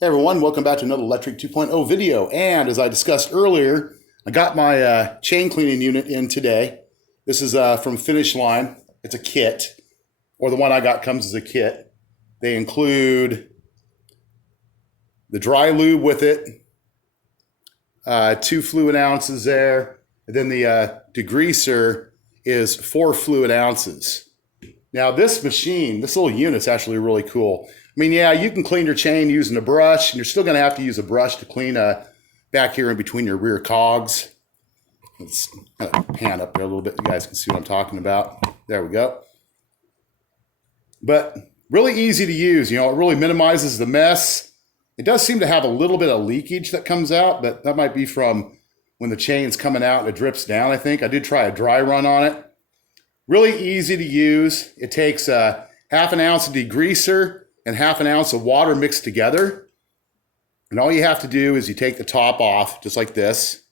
Hey everyone, welcome back to another Lectric 2.0 video. And as I discussed earlier, I got my chain cleaning unit in today. This is from Finish Line. It's a kit, or the one I got comes as a kit. They include the dry lube with it, 2 fluid ounces there, and then the degreaser is 4 fluid ounces. Now this machine, this little unit's actually really cool. I mean, yeah, you can clean your chain using a brush, and you're still going to have to use a brush to clean back here in between your rear cogs. Let's kind of pan up there a little bit. You guys can see what I'm talking about. There we go. But really easy to use. You know, it really minimizes the mess. It does seem to have a little bit of leakage that comes out, but that might be from when the chain's coming out and it drips down, I think. I did try a dry run on it. Really easy to use. It takes half an ounce of degreaser and half an ounce of water mixed together. And all you have to do is you take the top off, just like this.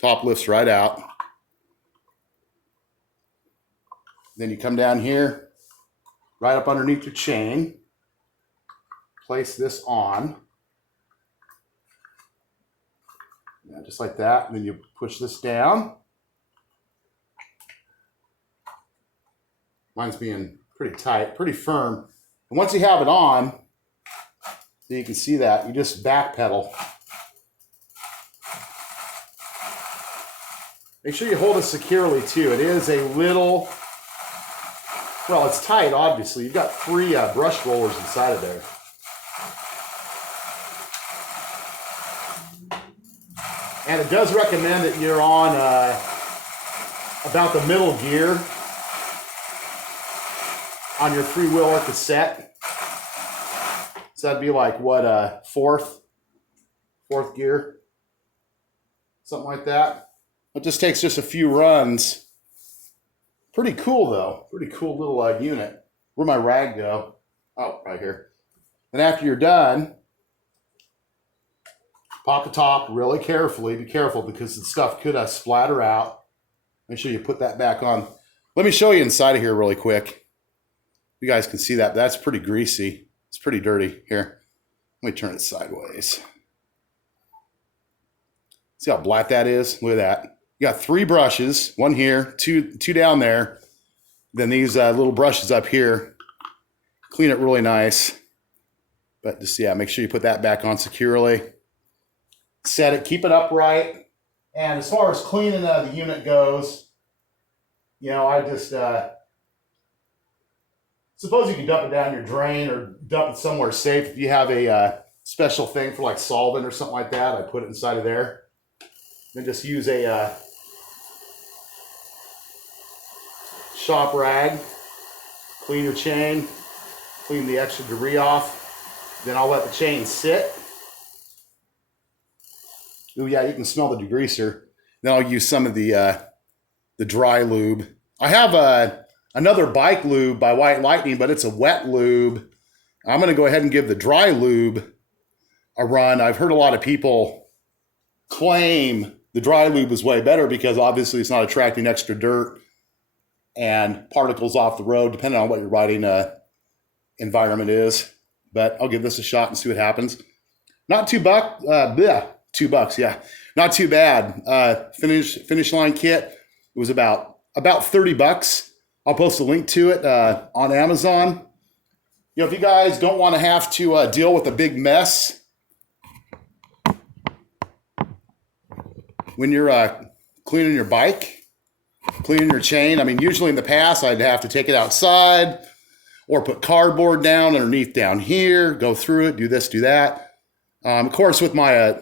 Top lifts right out. Then you come down here, right up underneath your chain. Place this on. Yeah, just like that. And then you push this down. Mine's being pretty tight, pretty firm. And once you have it on, you can see that, you just backpedal. Make sure you hold it securely too. It is a little, well, it's tight, obviously. You've got 3 brush rollers inside of there. And it does recommend that you're on about the middle gear on your freewheeler cassette. So that'd be like what, fourth gear, something like that. It just takes just a few runs. Pretty cool though, pretty cool little unit. Where'd my rag go? Oh, right here. And after you're done, pop the top really carefully. Be careful because the stuff could splatter out. Make sure you put that back on. Let me show you inside of here really quick. You guys can see that. That's pretty greasy. It's pretty dirty. Here, let me turn it sideways. See how black that is? Look at that. You got 3 brushes, 1 here, two down there. Then these little brushes up here. Clean it really nice. But just, yeah, make sure you put that back on securely. Set it, keep it upright. And as far as cleaning the unit goes, you know, I just... suppose you can dump it down your drain or dump it somewhere safe. If you have a special thing for like solvent or something like that, I put it inside of there. Then just use a shop rag, clean your chain, clean the extra debris off. Then I'll let the chain sit. Oh yeah, you can smell the degreaser. Then I'll use some of the dry lube. I have another bike lube by White Lightning, but it's a wet lube. I'm going to go ahead and give the dry lube a run. I've heard a lot of people claim the dry lube is way better because obviously it's not attracting extra dirt and particles off the road, depending on what your riding environment is. But I'll give this a shot and see what happens. Not $2, yeah. Not too bad. Finish Line kit. It was about $30. I'll post a link to it on Amazon. You know, if you guys don't want to have to deal with a big mess when you're cleaning your bike, cleaning your chain. I mean, usually in the past, I'd have to take it outside or put cardboard down underneath down here, go through it, do this, do that. Of course, with my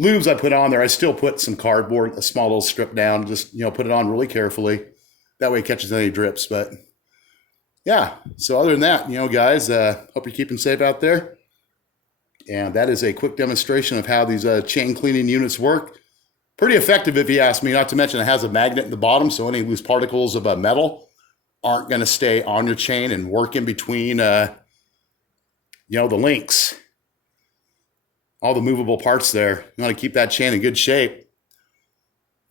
lubes I put on there, I still put some cardboard, a small little strip down, just, you know, put it on really carefully. That way it catches any drips. But yeah, so other than that, you know, guys, hope you're keeping safe out there. And that is a quick demonstration of how these chain cleaning units work. Pretty effective if you ask me, not to mention it has a magnet in the bottom, so any loose particles of metal aren't going to stay on your chain and work in between, you know, the links. All the movable parts there. You want to keep that chain in good shape.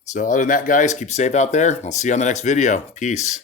So other than that, guys, keep safe out there. I'll see you on the next video. Peace.